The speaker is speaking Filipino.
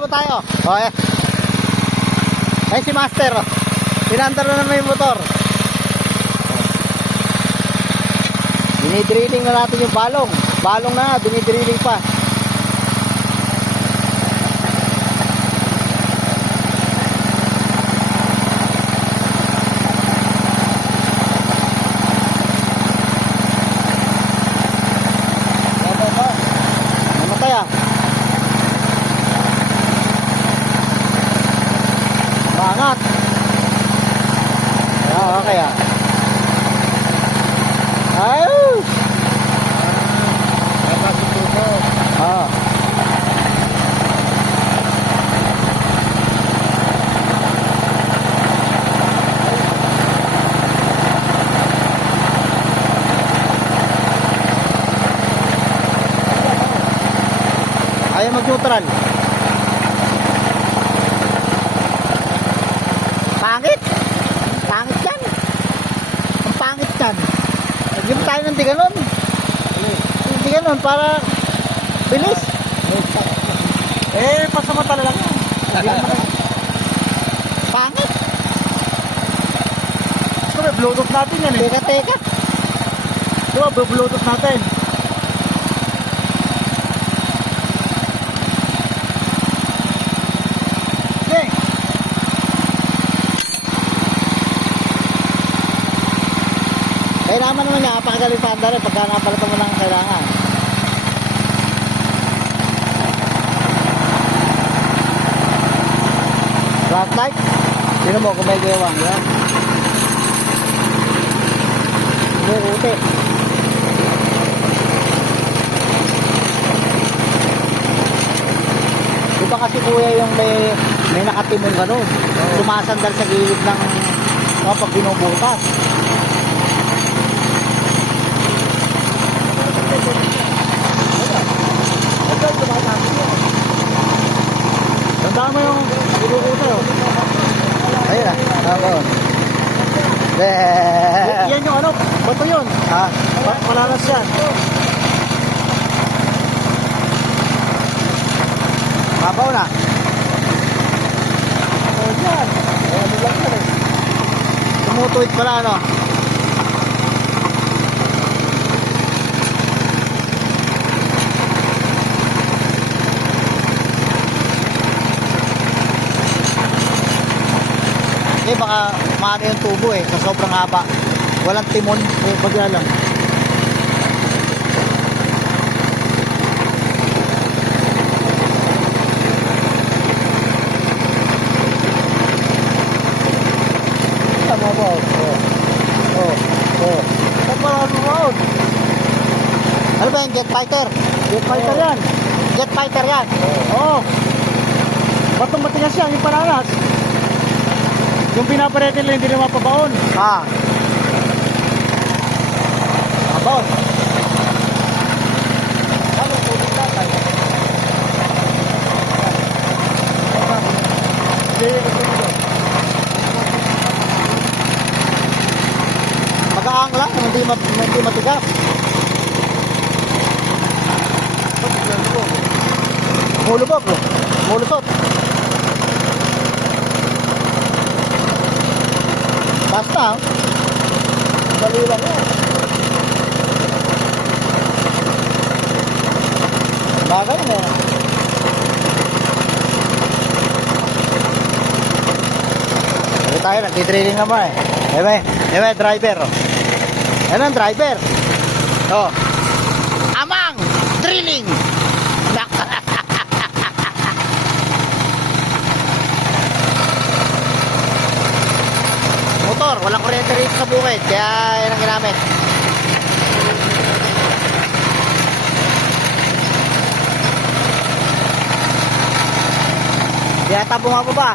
naman tayo. O, eh. Ay, si Master. Oh. Pinandar na naman yung motor. Dinidrilling na natin yung balong. Balong na, dinidrilling pa. Namatay ah. Maangat. Okay ah. Ayun. Ah. Ayaw mag-neutral. Pangit. Pangit yan. Ang pangit yan. Nagyan tayo ng tiganon. Hindi ganon para bilis. Pasamantala lang yan. Pangit. Ito may bluetooth natin yan eh. Teka. Ito may bluetooth natin. Okay. Kailangan naman niya, napakagaling pa andar pagka napalitan mo lang ang kailangan. Flashlight? Sino mo kung may gewang? Yan. Bumukuti. Di ba kasi kuya yung may nakatimong gano'n? Sumasandal sa gilid ng pag binubutas. Tandaan mo yung bulukuta yun. Ayun na. Tapos. Yan yung ano, bato yun. Ha? Malalas yan. Mabaw na. Ayan yan. Ano lang yan eh. Tumutuwid pala ano. Eh baka maano yung tubo eh. Sa sobrang haba. Walang timon. Bagya lang. Tama ba? Oh. Saan marami mo out? Ano ba yung jet fighter? Jet fighter yan. Jet fighter yan. Oo. Batong matigas yan, yung panalas. Yung pinaparetin lang, hindi na mapabaon. Ah. Mabaw. Ano po, di tatay? Magaang lang. Hindi matigas. Mulubog. Mulusot. Basta. Dali lang yan. Bagay mo. Ito tayo, nagtitraining naman eh. Eme, driver. Yan ang driver. Oh. Amang! Drilling! Motor, walang kuryente rito sa bukid. Kaya yan ang ginamit. Kaya tabong ako ba?